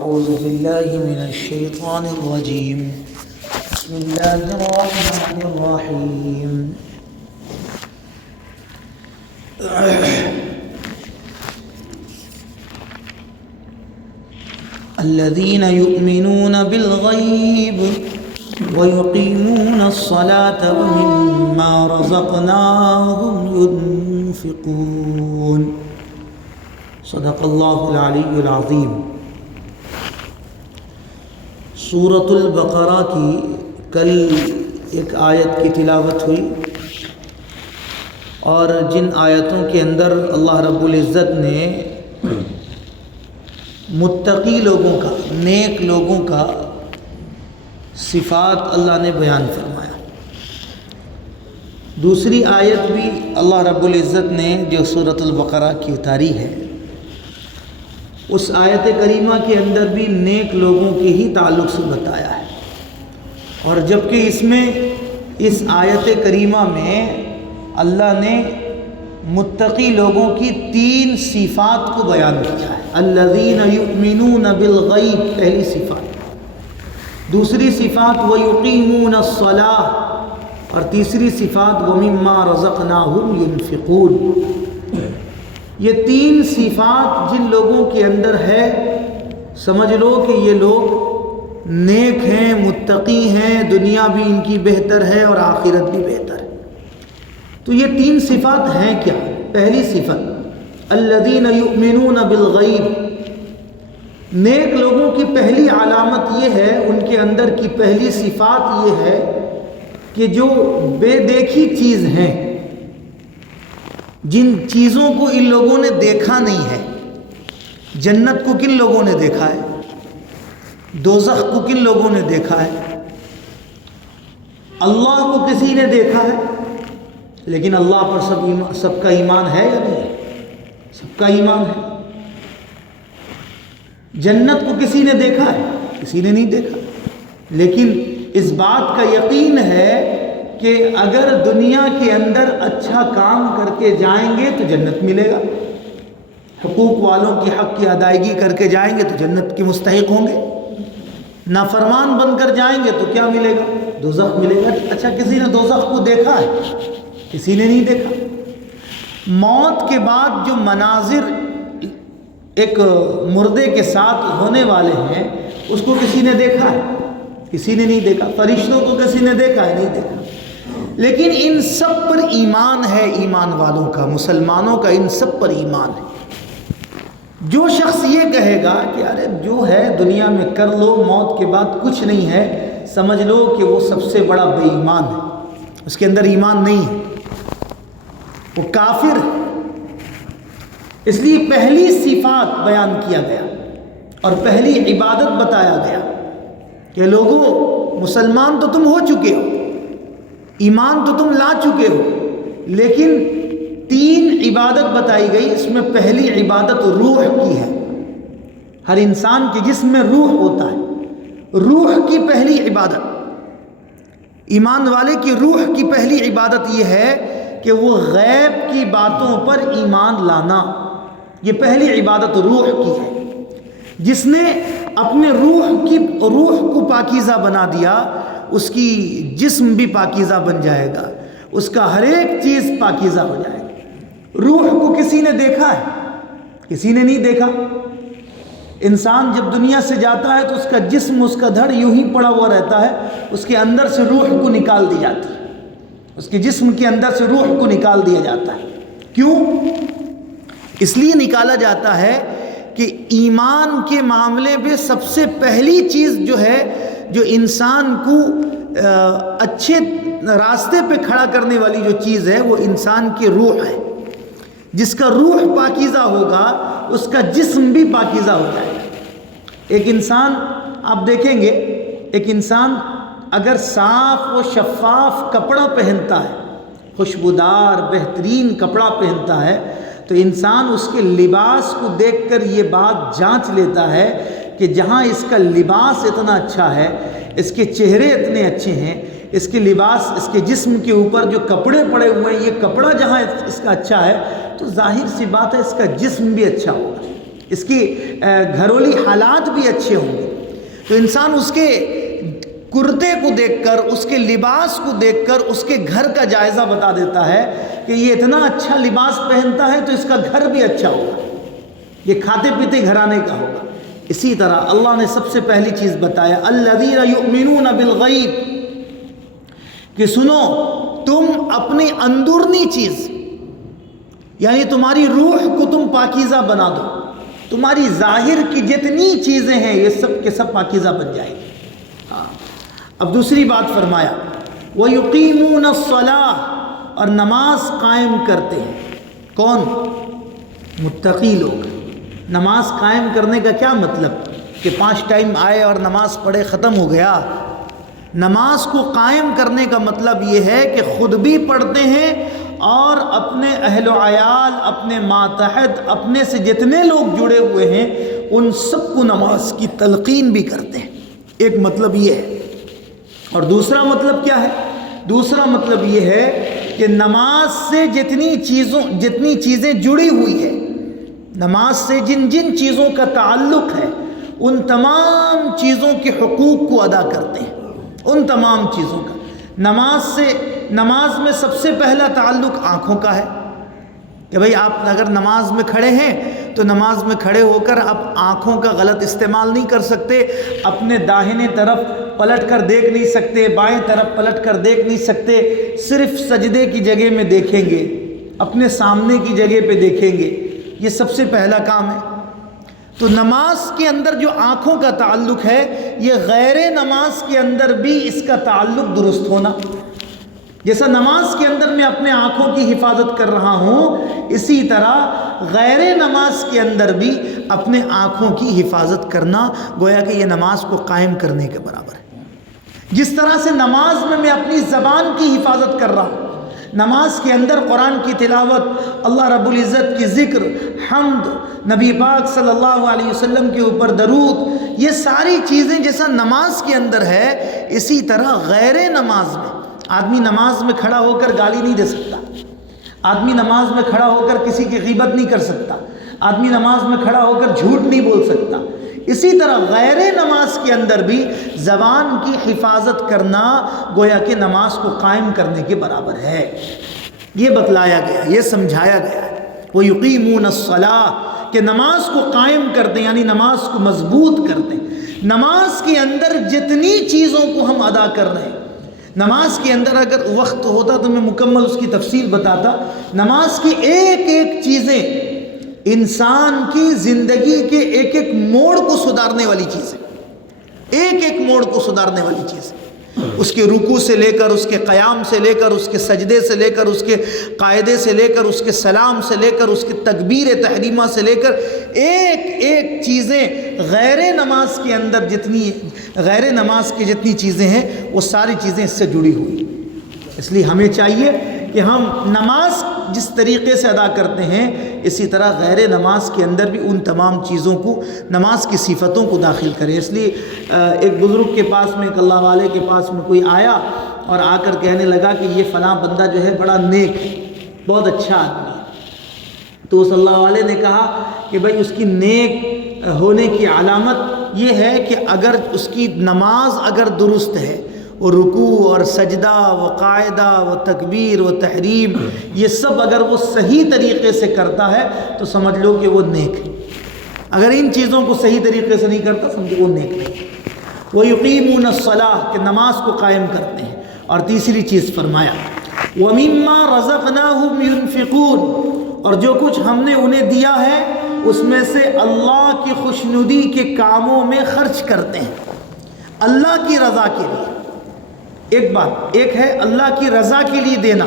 أعوذ بالله من الشيطان الرجيم. بسم الله الرحمن الرحيم. الذين يؤمنون بالغيب ويقيمون الصلاة ومما رزقناهم ينفقون. صدق الله العلي العظيم. سورۃ البقرہ کی کل ایک آیت کی تلاوت ہوئی اور جن آیتوں کے اندر اللہ رب العزت نے متقی لوگوں کا، نیک لوگوں کا صفات اللہ نے بیان فرمایا، دوسری آیت بھی اللہ رب العزت نے جو سورۃ البقرہ کی اتاری ہے، اس آیت کریمہ کے اندر بھی نیک لوگوں کے ہی تعلق سے بتایا ہے، اور جبکہ اس آیت کریمہ میں اللہ نے متقی لوگوں کی تین صفات کو بیان کیا ہے۔ الذین یؤمنون بالغیب پہلی صفات، دوسری صفات ویقیمون الصلاۃ، اور تیسری صفات ومما رزقناہم ینفقون۔ یہ تین صفات جن لوگوں کے اندر ہے، سمجھ لو کہ یہ لوگ نیک ہیں، متقی ہیں، دنیا بھی ان کی بہتر ہے اور آخرت بھی بہتر ہے۔ تو یہ تین صفات ہیں کیا؟ پہلی صفت الذین یؤمنون بالغیب، نیک لوگوں کی پہلی علامت یہ ہے، ان کے اندر کی پہلی صفات یہ ہے کہ جو بے دیکھی چیز ہیں، جن چیزوں کو ان لوگوں نے دیکھا نہیں ہے، جنت کو کن لوگوں نے دیکھا ہے، دوزخ کو کن لوگوں نے دیکھا ہے، اللہ کو کسی نے دیکھا ہے، لیکن اللہ پر سب کا ایمان ہے یا نہیں؟ سب کا ایمان ہے۔ جنت کو کسی نے دیکھا ہے؟ کسی نے نہیں دیکھا، لیکن اس بات کا یقین ہے کہ اگر دنیا کے اندر اچھا کام کر کے جائیں گے تو جنت ملے گا، حقوق والوں کی حق کی ادائیگی کر کے جائیں گے تو جنت کے مستحق ہوں گے، نافرمان بن کر جائیں گے تو کیا ملے گا؟ دوزخ ملے گا۔ اچھا، کسی نے دوزخ کو دیکھا ہے؟ کسی نے نہیں دیکھا۔ موت کے بعد جو مناظر ایک مردے کے ساتھ ہونے والے ہیں، اس کو کسی نے دیکھا ہے؟ کسی نے نہیں دیکھا۔ فرشتوں کو کسی نے دیکھا ہے؟ نہیں دیکھا۔ لیکن ان سب پر ایمان ہے، ایمان والوں کا، مسلمانوں کا ان سب پر ایمان ہے۔ جو شخص یہ کہے گا کہ ارے جو ہے دنیا میں کر لو، موت کے بعد کچھ نہیں ہے، سمجھ لو کہ وہ سب سے بڑا بے ایمان ہے، اس کے اندر ایمان نہیں ہے، وہ کافر ہے۔ اس لیے پہلی صفات بیان کیا گیا اور پہلی عبادت بتایا گیا کہ لوگوں، مسلمان تو تم ہو چکے ہو، ایمان تو تم لا چکے ہو، لیکن تین عبادت بتائی گئی۔ اس میں پہلی عبادت روح کی ہے۔ ہر انسان کے جسم میں روح ہوتا ہے، روح کی پہلی عبادت، ایمان والے کی روح کی پہلی عبادت یہ ہے کہ وہ غیب کی باتوں پر ایمان لانا، یہ پہلی عبادت روح کی ہے۔ جس نے اپنے روح کو پاکیزہ بنا دیا، اس کی جسم بھی پاکیزہ بن جائے گا، اس کا ہر ایک چیز پاکیزہ ہو جائے گا۔ روح کو کسی نے دیکھا ہے؟ کسی نے نہیں دیکھا۔ انسان جب دنیا سے جاتا ہے تو اس کا جسم، اس کا دھڑ یوں ہی پڑا ہوا رہتا ہے، اس کے اندر سے روح کو نکال دی جاتی ہے، اس کے جسم کے اندر سے روح کو نکال دیا جاتا ہے۔ کیوں؟ اس لیے نکالا جاتا ہے کہ ایمان کے معاملے میں سب سے پہلی چیز جو ہے، جو انسان کو اچھے راستے پہ کھڑا کرنے والی جو چیز ہے، وہ انسان کی روح ہے۔ جس کا روح پاکیزہ ہوگا، اس کا جسم بھی پاکیزہ ہو جائے گا۔ ایک انسان، آپ دیکھیں گے، ایک انسان اگر صاف و شفاف کپڑا پہنتا ہے، خوشبودار بہترین کپڑا پہنتا ہے، تو انسان اس کے لباس کو دیکھ کر یہ بات جانچ لیتا ہے کہ جہاں اس کا لباس اتنا اچھا ہے، اس کے چہرے اتنے اچھے ہیں، اس کے لباس، اس کے جسم کے اوپر جو کپڑے پڑے ہوئے ہیں، یہ کپڑا جہاں اس کا اچھا ہے، تو ظاہر سی بات ہے اس کا جسم بھی اچھا ہوگا۔ اس کی گھرولی حالات بھی اچھے ہوں گے، تو انسان اس کے کرتے کو دیکھ کر، اس کے لباس کو دیکھ کر اس کے گھر کا جائزہ بتا دیتا ہے کہ یہ اتنا اچھا لباس پہنتا ہے تو اس کا گھر بھی اچھا ہوگا، یہ کھاتے پیتے گھرانے کا ہوگا۔ اسی طرح اللہ نے سب سے پہلی چیز بتایا الذین یؤمنون بالغیب، کہ سنو تم اپنی اندرونی چیز یعنی تمہاری روح کو تم پاکیزہ بنا دو، تمہاری ظاہر کی جتنی چیزیں ہیں یہ سب کے سب پاکیزہ بن جائیں گی۔ اب دوسری بات فرمایا وَيُقِيمُونَ الصَّلَاةَ، اور نماز قائم کرتے ہیں۔ کون؟ متقی لوگ۔ نماز قائم کرنے کا کیا مطلب کہ 5 ٹائم آئے اور نماز پڑھے ختم ہو گیا؟ نماز کو قائم کرنے کا مطلب یہ ہے کہ خود بھی پڑھتے ہیں اور اپنے اہل و عیال، اپنے ماتحت، اپنے سے جتنے لوگ جڑے ہوئے ہیں ان سب کو نماز کی تلقین بھی کرتے ہیں۔ ایک مطلب یہ ہے، اور دوسرا مطلب کیا ہے؟ دوسرا مطلب یہ ہے کہ نماز سے جتنی چیزیں جڑی ہوئی ہے، نماز سے جن چیزوں کا تعلق ہے، ان تمام چیزوں کے حقوق کو ادا کرتے ہیں، ان تمام چیزوں کا۔ نماز میں سب سے پہلا تعلق آنکھوں کا ہے کہ بھئی آپ اگر نماز میں کھڑے ہیں تو نماز میں کھڑے ہو کر آپ آنکھوں کا غلط استعمال نہیں کر سکتے، اپنے داہنے طرف پلٹ کر دیکھ نہیں سکتے، بائیں طرف پلٹ کر دیکھ نہیں سکتے، صرف سجدے کی جگہ میں دیکھیں گے، اپنے سامنے کی جگہ پہ دیکھیں گے، یہ سب سے پہلا کام ہے۔ تو نماز کے اندر جو آنکھوں کا تعلق ہے، یہ غیر نماز کے اندر بھی اس کا تعلق درست ہونا۔ جیسا نماز کے اندر میں اپنے آنکھوں کی حفاظت کر رہا ہوں، اسی طرح غیر نماز کے اندر بھی اپنے آنکھوں کی حفاظت کرنا گویا کہ یہ نماز کو قائم کرنے کے برابر ہے۔ جس طرح سے نماز میں اپنی زبان کی حفاظت کر رہا ہوں، نماز کے اندر قرآن کی تلاوت، اللہ رب العزت کی ذکر، حمد، نبی پاک صلی اللہ علیہ وسلم کے اوپر درود، یہ ساری چیزیں جیسا نماز کے اندر ہے، اسی طرح غیر نماز میں آدمی نماز میں کھڑا ہو کر گالی نہیں دے سکتا، آدمی نماز میں کھڑا ہو کر کسی کی غیبت نہیں کر سکتا، آدمی نماز میں کھڑا ہو کر جھوٹ نہیں بول سکتا۔ اسی طرح غیر نماز کے اندر بھی زبان کی حفاظت کرنا گویا کہ نماز کو قائم کرنے کے برابر ہے۔ یہ بتلایا گیا، یہ سمجھایا گیا ہے وَيُقِيمُونَ الصَّلَاةَ، کہ نماز کو قائم کرتے یعنی نماز کو مضبوط کرتے۔ نماز کے اندر جتنی چیزوں کو ہم ادا کر رہے ہیں، نماز کے اندر اگر وقت ہوتا تو میں مکمل اس کی تفصیل بتاتا۔ نماز کی ایک ایک چیزیں انسان کی زندگی کے ایک ایک موڑ کو سدھارنے والی چیز ہے، ایک ایک موڑ کو سدھارنے والی چیز ہے۔ اس کے رکوع سے لے کر، اس کے قیام سے لے کر، اس کے سجدے سے لے کر، اس کے قاعدے سے لے کر، اس کے سلام سے لے کر، اس کے تکبیر تحریمہ سے لے کر، ایک ایک چیزیں غیر نماز کے اندر غیر نماز کی جتنی چیزیں ہیں وہ ساری چیزیں اس سے جڑی ہوئی۔ اس لیے ہمیں چاہیے کہ ہم نماز جس طریقے سے ادا کرتے ہیں، اسی طرح غیر نماز کے اندر بھی ان تمام چیزوں کو، نماز کی صفتوں کو داخل کریں۔ اس لیے ایک بزرگ کے پاس میں، ایک اللہ والے کے پاس میں کوئی آیا اور آ کر کہنے لگا کہ یہ فلاں بندہ جو ہے بڑا نیک ہے، بہت اچھا آدمی ہے۔ تو اس اللہ والے نے کہا کہ بھائی اس کی نیک ہونے کی علامت یہ ہے کہ اگر اس کی نماز اگر درست ہے، وہ رکوع اور سجدہ و قاعدہ و تکبیر و تحریم یہ سب اگر وہ صحیح طریقے سے کرتا ہے تو سمجھ لو کہ وہ نیک ہے۔ اگر ان چیزوں کو صحیح طریقے سے نہیں کرتا سمجھو وہ نیک نہیں۔ وَيُقِيمُونَ الصَّلَاةَ، کہ نماز کو قائم کرتے ہیں۔ اور تیسری چیز فرمایا وَمِمَّا رَزَقْنَاهُمْ يُنْفِقُونَ، اور جو کچھ ہم نے انہیں دیا ہے اس میں سے اللہ کی خوشنودی کے کاموں میں خرچ کرتے ہیں، اللہ کی رضا کے لیے۔ ایک بات، ایک ہے اللہ کی رضا کے لیے دینا،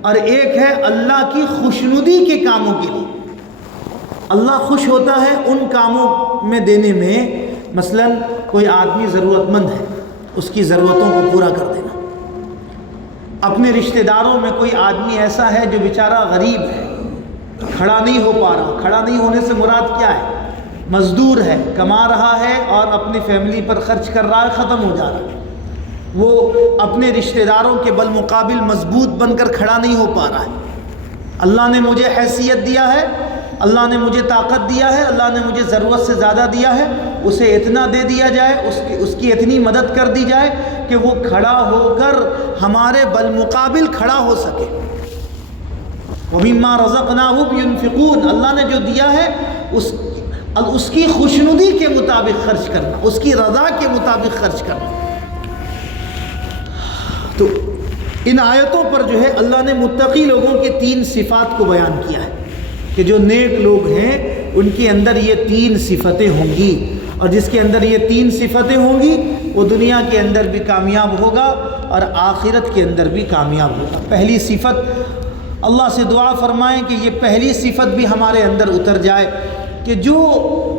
اور ایک ہے اللہ کی خوشنودی کے کاموں کے لیے۔ اللہ خوش ہوتا ہے ان کاموں میں دینے میں، مثلا کوئی آدمی ضرورت مند ہے، اس کی ضرورتوں کو پورا کر دینا۔ اپنے رشتہ داروں میں کوئی آدمی ایسا ہے جو بیچارہ غریب ہے، کھڑا نہیں ہو پا رہا، کھڑا نہیں ہونے سے مراد کیا ہے؟ مزدور ہے، کما رہا ہے اور اپنی فیملی پر خرچ کر رہا ہے، ختم ہو جا رہا ہے، وہ اپنے رشتہ داروں کے بالمقابل مضبوط بن کر کھڑا نہیں ہو پا رہا ہے، اللہ نے مجھے حیثیت دیا ہے، اللہ نے مجھے طاقت دیا ہے، اللہ نے مجھے ضرورت سے زیادہ دیا ہے، اسے اتنا دے دیا جائے، اس کی اتنی مدد کر دی جائے کہ وہ کھڑا ہو کر ہمارے بالمقابل کھڑا ہو سکے۔ وَمِمَّا رَزَقْنَاهُمْ يُنْفِقُونَ، اللہ نے جو دیا ہے اس کی خوشنودی کے مطابق خرچ کرنا، اس کی رضا کے مطابق خرچ کرنا۔ تو ان آیتوں پر جو ہے اللہ نے متقی لوگوں کے 3 صفات کو بیان کیا ہے کہ جو نیک لوگ ہیں ان کے اندر یہ 3 صفتیں ہوں گی، اور جس کے اندر یہ 3 صفتیں ہوں گی وہ دنیا کے اندر بھی کامیاب ہوگا اور آخرت کے اندر بھی کامیاب ہوگا۔ پہلی صفت، اللہ سے دعا فرمائیں کہ یہ پہلی صفت بھی ہمارے اندر اتر جائے کہ جو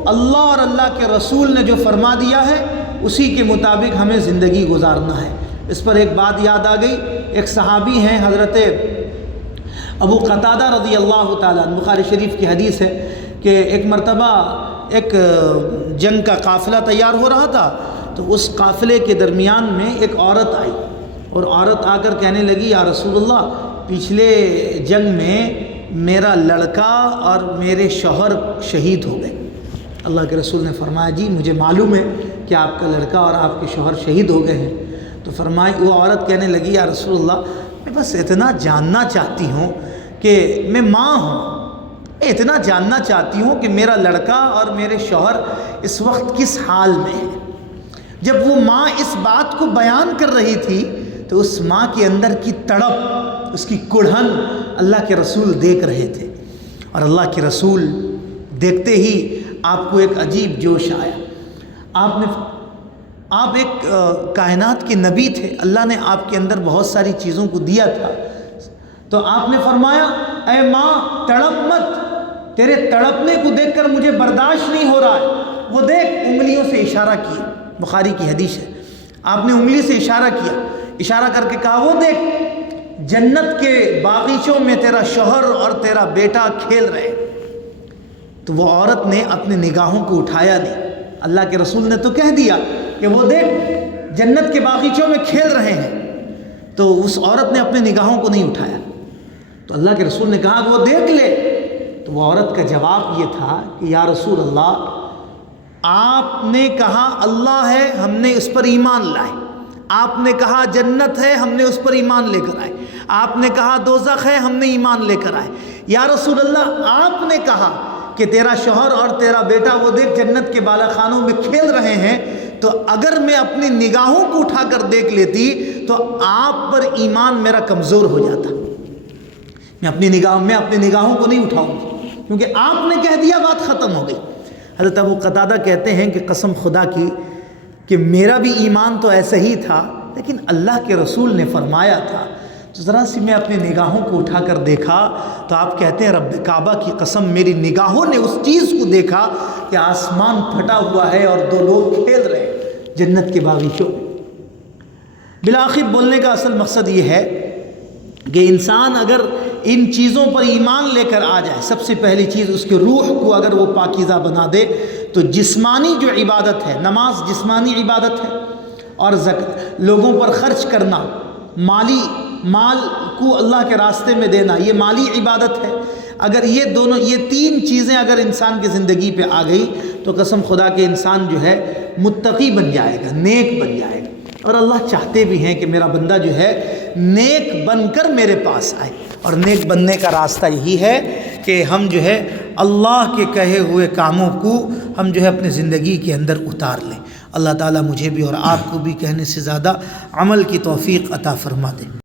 اللہ اور اللہ کے رسول نے جو فرما دیا ہے اسی کے مطابق ہمیں زندگی گزارنا ہے۔ اس پر ایک بات یاد آ گئی، ایک صحابی ہیں حضرت ابو قتادہ رضی اللہ تعالیٰ عنہ، بخاری شریف کی حدیث ہے کہ ایک مرتبہ ایک جنگ کا قافلہ تیار ہو رہا تھا، تو اس قافلے کے درمیان میں ایک عورت آئی، اور عورت آ کر کہنے لگی یا رسول اللہ، پچھلے جنگ میں میرا لڑکا اور میرے شوہر شہید ہو گئے۔ اللہ کے رسول نے فرمایا جی مجھے معلوم ہے کہ آپ کا لڑکا اور آپ کے شوہر شہید ہو گئے ہیں۔ تو فرمائی، وہ عورت کہنے لگی یا رسول اللہ، میں بس اتنا جاننا چاہتی ہوں کہ میں ماں ہوں، اتنا جاننا چاہتی ہوں کہ میرا لڑکا اور میرے شوہر اس وقت کس حال میں ہے۔ جب وہ ماں اس بات کو بیان کر رہی تھی تو اس ماں کے اندر کی تڑپ، اس کی کڑھن اللہ کے رسول دیکھ رہے تھے، اور اللہ کے رسول دیکھتے ہی آپ کو ایک عجیب جوش آیا۔ آپ ایک کائنات کے نبی تھے، اللہ نے آپ کے اندر بہت ساری چیزوں کو دیا تھا، تو آپ نے فرمایا اے ماں تڑپ مت، تیرے تڑپنے کو دیکھ کر مجھے برداشت نہیں ہو رہا ہے۔ وہ دیکھ، انگلیوں سے اشارہ کیا، بخاری کی حدیث ہے، آپ نے انگلی سے اشارہ کیا، اشارہ کر کے کہا وہ دیکھ جنت کے باغیچوں میں تیرا شوہر اور تیرا بیٹا کھیل رہے۔ تو وہ عورت نے اپنے نگاہوں کو اٹھایا نہیں، اللہ کے رسول نے تو کہہ دیا کہ وہ دیکھ جنت کے باغیچوں میں کھیل رہے ہیں، تو اس عورت نے اپنے نگاہوں کو نہیں اٹھایا۔ تو اللہ کے رسول نے کہا کہ وہ دیکھ لے، تو وہ عورت کا جواب یہ تھا کہ یا رسول اللہ، آپ نے کہا اللہ ہے، ہم نے اس پر ایمان لائے، آپ نے کہا جنت ہے، ہم نے اس پر ایمان لے کر آئے، آپ نے کہا دوزخ ہے، ہم نے ایمان لے کر آئے۔ یا رسول اللہ، آپ نے کہا کہ تیرا شوہر اور تیرا بیٹا وہ دیکھ جنت کے بالا خانوں میں کھیل رہے ہیں، تو اگر میں اپنی نگاہوں کو اٹھا کر دیکھ لیتی تو آپ پر ایمان میرا کمزور ہو جاتا۔ میں اپنی نگاہوں کو نہیں اٹھاؤں گی، کیونکہ آپ نے کہہ دیا، بات ختم ہو گئی۔ حضرت ابو قتادہ کہتے ہیں کہ قسم خدا کی کہ میرا بھی ایمان تو ایسا ہی تھا، لیکن اللہ کے رسول نے فرمایا تھا، تو ذرا سی میں اپنے نگاہوں کو اٹھا کر دیکھا تو آپ کہتے ہیں رب کعبہ کی قسم، میری نگاہوں نے اس چیز کو دیکھا کہ آسمان پھٹا ہوا ہے اور 2 لوگ کھیل رہے ہیں جنت کے باغیچوں میں۔ بالآخر بولنے کا اصل مقصد یہ ہے کہ انسان اگر ان چیزوں پر ایمان لے کر آ جائے، سب سے پہلی چیز اس کے روح کو اگر وہ پاکیزہ بنا دے، تو جسمانی جو عبادت ہے، نماز جسمانی عبادت ہے، اور لوگوں پر خرچ کرنا، مال کو اللہ کے راستے میں دینا، یہ مالی عبادت ہے۔ اگر یہ 3 چیزیں اگر انسان کی زندگی پہ آ گئی تو قسم خدا کے انسان جو ہے متقی بن جائے گا، نیک بن جائے گا، اور اللہ چاہتے بھی ہیں کہ میرا بندہ جو ہے نیک بن کر میرے پاس آئے، اور نیک بننے کا راستہ یہی ہے کہ ہم جو ہے اللہ کے کہے ہوئے کاموں کو ہم جو ہے اپنی زندگی کے اندر اتار لیں۔ اللہ تعالیٰ مجھے بھی اور آپ کو بھی کہنے سے زیادہ عمل کی توفیق عطا فرما دے۔